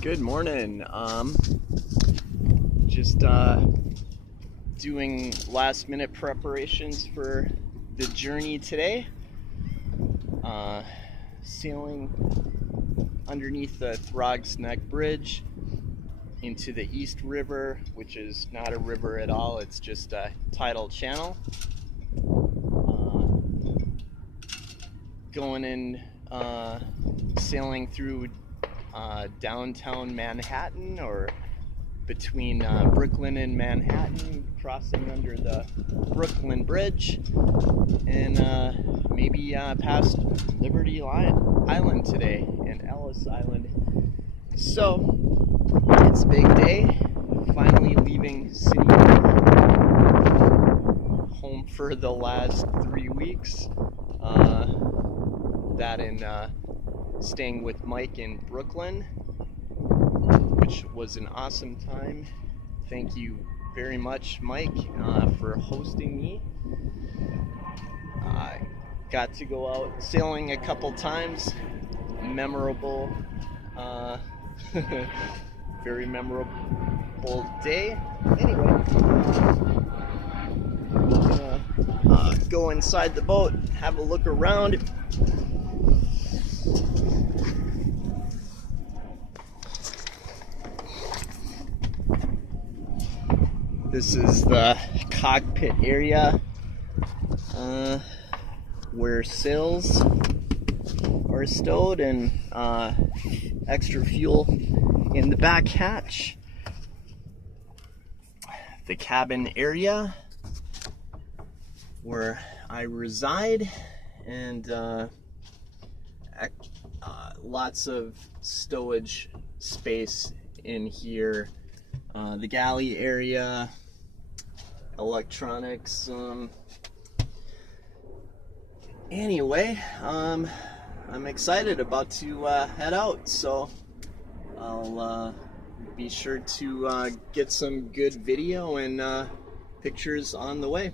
Good morning. Just doing last minute preparations for the journey today. Sailing underneath the Throgs Neck Bridge into the East River, which is not a river at all, it's just a tidal channel. Going in, sailing through downtown Manhattan, or between Brooklyn and Manhattan, crossing under the Brooklyn Bridge, and maybe past Liberty Island today and Ellis Island. So it's a big day. Finally leaving City home for the last 3 weeks. That and staying with Mike in Brooklyn, which was an awesome time. Thank you very much, Mike, for hosting me. I got to go out sailing a couple times. Memorable, very memorable day. Anyway, gonna go inside the boat, have a look around. This is the cockpit area where sails are stowed, and extra fuel in the back hatch. The cabin area where I reside, and lots of stowage space in here. The galley area, electronics. Anyway, I'm excited about to head out, so I'll be sure to get some good video and pictures on the way.